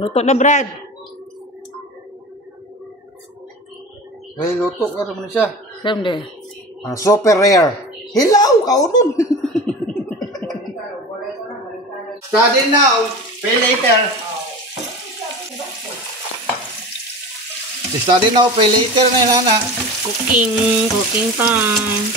Luto na, Brad. Ay, luto ka naman siya. Siyempre. Super rare. Hilaw, kaunon. Study now, pay later. Study now, pay later na yun, Nana. Cooking time.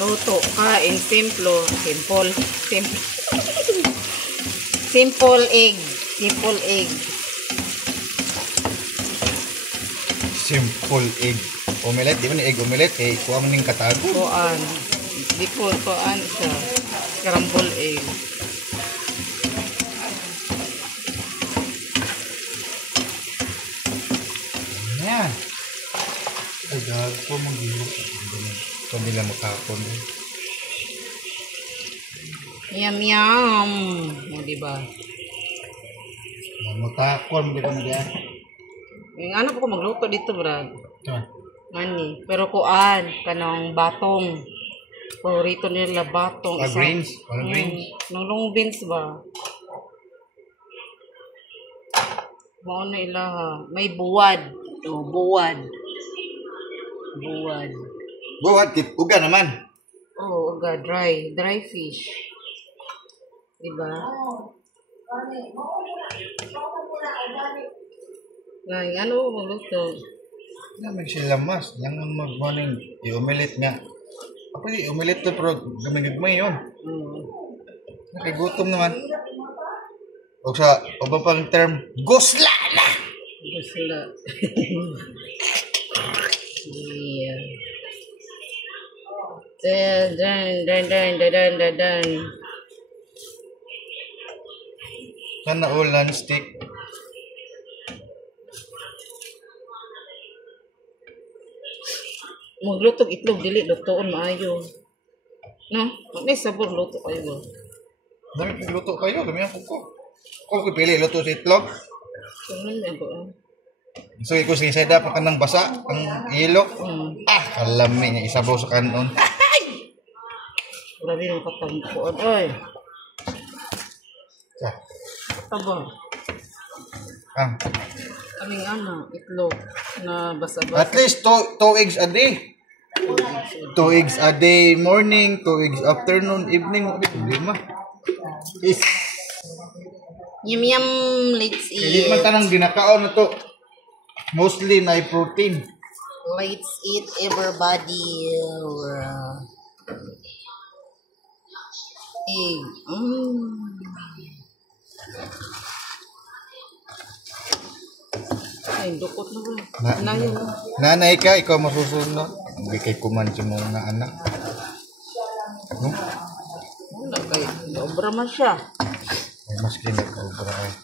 Luto, kain, simple egg. Simple egg. Omelette, di ba ni egg omelette? Eh, kuha mo ng katago. Kuan. Di po, kuan siya. Scramble egg. Yan. Ay, gago po mag-iwo. Ito nila makakon. Yum. O, diba? Makakon, di ba na diyan? Yung ano po ko magluto dito, Brad? Ito. Ani, pero kuan, kanang batong. Paborito nila batong. Greens? Walang greens? Nung long beans ba? Mao na ilaha. May buwad. O, buwad. Buhat, uga naman. Oh, uga, dry fish. Diba? Ngay, ano magluto? Naman siya lamas. Yang mag-morning, i-omelette nga. Apa i-omelette to, pero gamay-gamay yun. Nakigutom naman. O sa iba pang term, gusla na! Gusla. Yeah. Dan. Sana ulan stick. Magluto itlog dili lutoon maayo. No? May sabon luto kayo ba? Dami luto kayo, dami ang kuko. Kung ko pili luto sa itlog. So iko sige sada pa kanang basa ang ilok. Kalami niya isabaw sa kanon. Grabe yung katampuan. Oy. Taba. Kaming itlog na basa-basa. At least 2 eggs a day. 2 eggs a day morning, 2 eggs afternoon, evening. Problema. Yum, let's eat. Hindi man tanang ginakaon na to. Mostly na protein. Let's eat everybody. Egg. Ay, dukot na ba? Nanay ka, ikaw masusunod. Hindi kay kumansi mo nga anak. No? Wala kay, obra man siya. Ay, mas kinag-obra eh.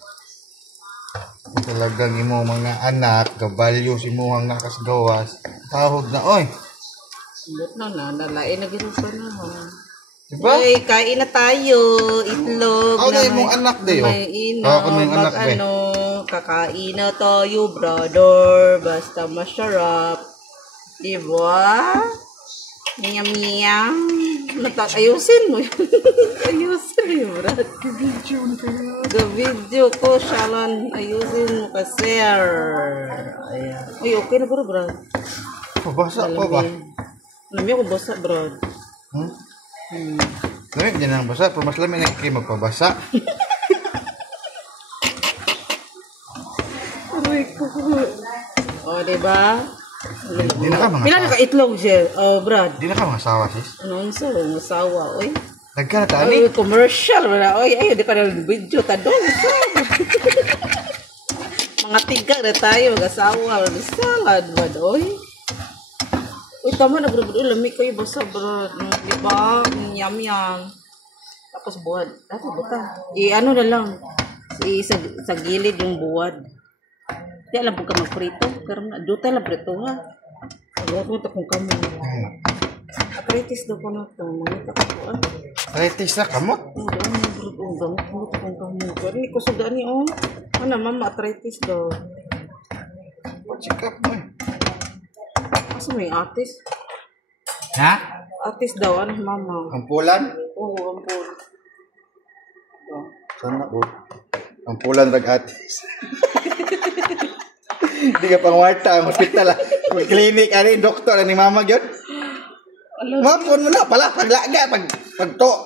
Talagang imo mga anak, kabalyo si mo ang nakasgawas. Tahod na, oy. Sundot na, nalain na gito pa na. Diba? Ay, kain na tayo. Itlog. Ako na yung anak dayo. May ino. Ako na yung anak dayo. Kakain na tayo, brother. Basta masarap. Diba? Miyam. Ayusin mo. Ayusin mo, brad. Ga-video ko, Shalon. Ayusin mo ka, sir. Ayan. Uy, okay na bro, brad. Pabasa pa ba? Alam niyo kung basa, brad. Lamig din ang basa, pero mas lamig na ikay magpabasa. O, diba? Di na ka mga Pila na ka itlog siya, Brad? Di na ka mga asawa, sis? Ano yun sa masawa, oy? Nagka na tani? Ay, commercial, wala, oy. Ay, di pa na video, tadong. Mga tiga na tayo, mag-asawa, salad, Brad, oy. Uy, tama na, Brad, lamig kayo, basta, Brad. Diba? Yum. Tapos buwad. Dapat buta. Ano na lang. Sa gilid yung buwad. Di alam po ka magprito. Pero duta lang prito ha. Huwag mo ito kung kamo. Arthritis daw po na ito. Mangita ka po ah. Arthritis na kamot? Oo, daan mo bro. Gamot mo ito kung kamo. Pero hindi ko sudan niyo. Ano mama, arthritis daw. check up mo eh. Asa may artist? Ha? Artist daw, ano mama? Ampulan? Oo, ampul. Sana po. Ampulan rag-atis. Hindi ka pang warta ang hospital ah. Clinic, ani, doktor, ani mama yun. Mapon mo na pala, paglaga,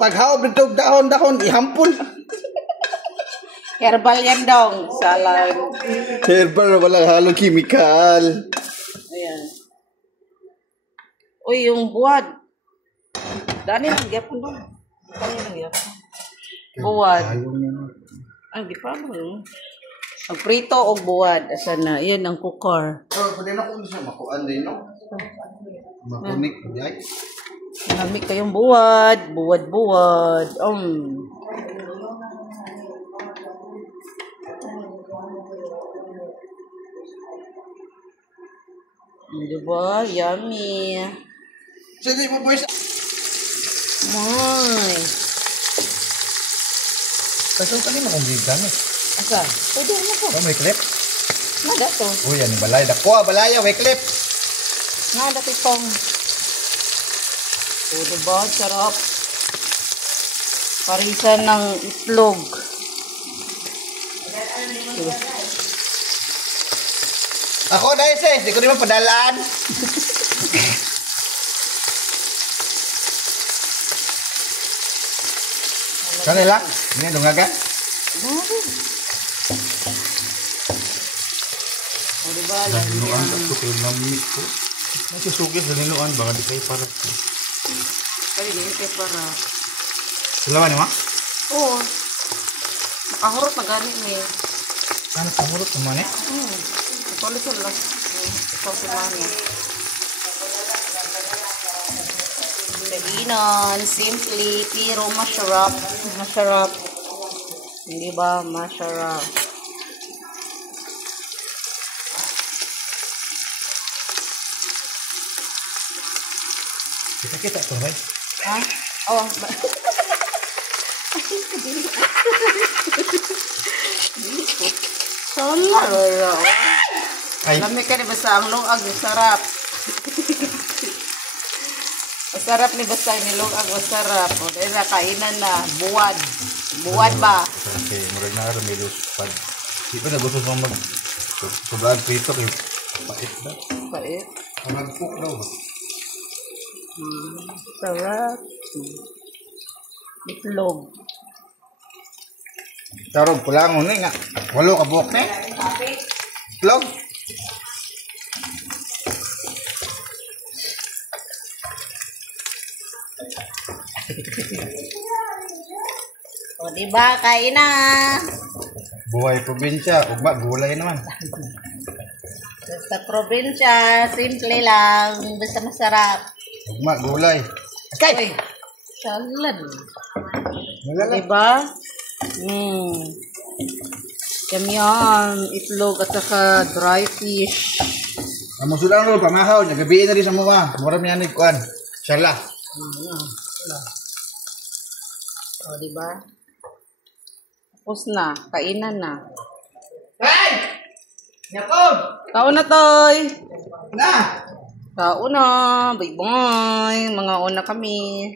paghaob dito, dahon, ihampol. Herbal yan daw. Salad. Herbal, walang halong chemical. Ayan. Uy, yung buwad. Dani lang gyapon daw. Dani lang gyapon. Buwad. Ay, di pa mo. Ang prito o buwad. Asa na? Yan ang kukar. So, pwede na kung siya makuan din, no? Makunik, yay. Lamig kayong buwad. Buwad. Diba? Yummy. Sige mo, boys. May. Kasi kanina kung gamit. Asa? Pwede mo ko. Oh, may clip? Nada to. Oh, yan, balay. Dako, balaya, may clip. Nada pitong. O, diba? Sarap. Parisan ng itlog. Ako, dahil sis, di ko naman padalaan. Kanila? Ini dungagan? O, diba? Niluan ka ito kayo lamig ko. Nasusugis na niluan, baka di kayo para. Kaya din kayo para. Salaman ni ma? Oo. Makahurot na gani ni. Ano pamurot naman eh? Tulis lang. Ito si mami. Kainan, simply, pero masarap. Masarap. Hindi ba? Masarap. Kita-kita to, right? Ha? Oh. Salah. Ay, Lamig ka ni basta ang lungag, masarap. Masarap ni basta ni lungag, masarap. O, dahil na kainan na, buwad. Buwad ba? okay, murag na rin may pag. Di pa na gusto mo mag sobrang prito kayo. Pait na. Pait. Mag-cook daw ba? Sarap. Itlog. Tarong pulangon na nga. Walo ka buhok na eh. Itlog. O, diba? Kain na. Buhay probinsya. Ugma, gulay naman. Sa probinsya, simple lang. Basta masarap. Ugma, gulay. Uy, salad. Malala. Diba? Yan. Itlog at saka dry fish. Ang musulang ro, pamahaw. Nagabiin na rin sa mga. Mura niya ni Kuan. Shala. O, diba? Tapos na. Kainan na. Hey! Yakob! Kaon na, Toy! Na! Kaon na. Bye-bye. Mga una kami.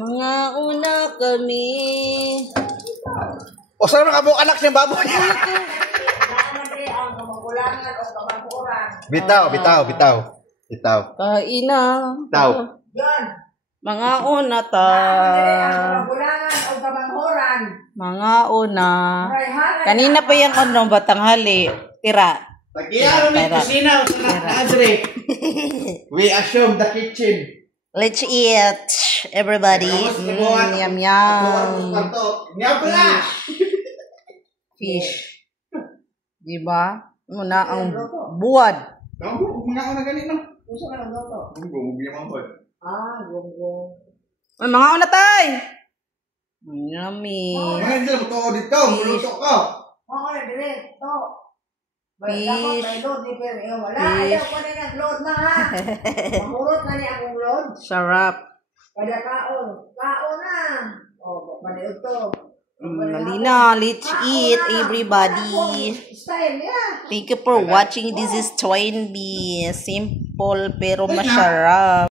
Mga una kami. O saan ang abong anak niyang baboy? Bitaw. Kain na. Bitaw. Mga una ta. Mga una. Kanina pa yung ano, batanghali. Tira. Pag-iaro ni kusina sa Adre. We assume the kitchen. Let's eat, everybody. Yum, yum. Nga pala. Fish. Diba? Muna ang buwad. Mga una ganito. Gunggo, mga hod. Ay, mga una tay. Yummy. Mga hindi mo to dito, muluto ka. Sarap. Pada kaon na. Oh, pada ito. Lina, let's eat, everybody. Thank you for watching. This is Twine B. Simple pero masarap.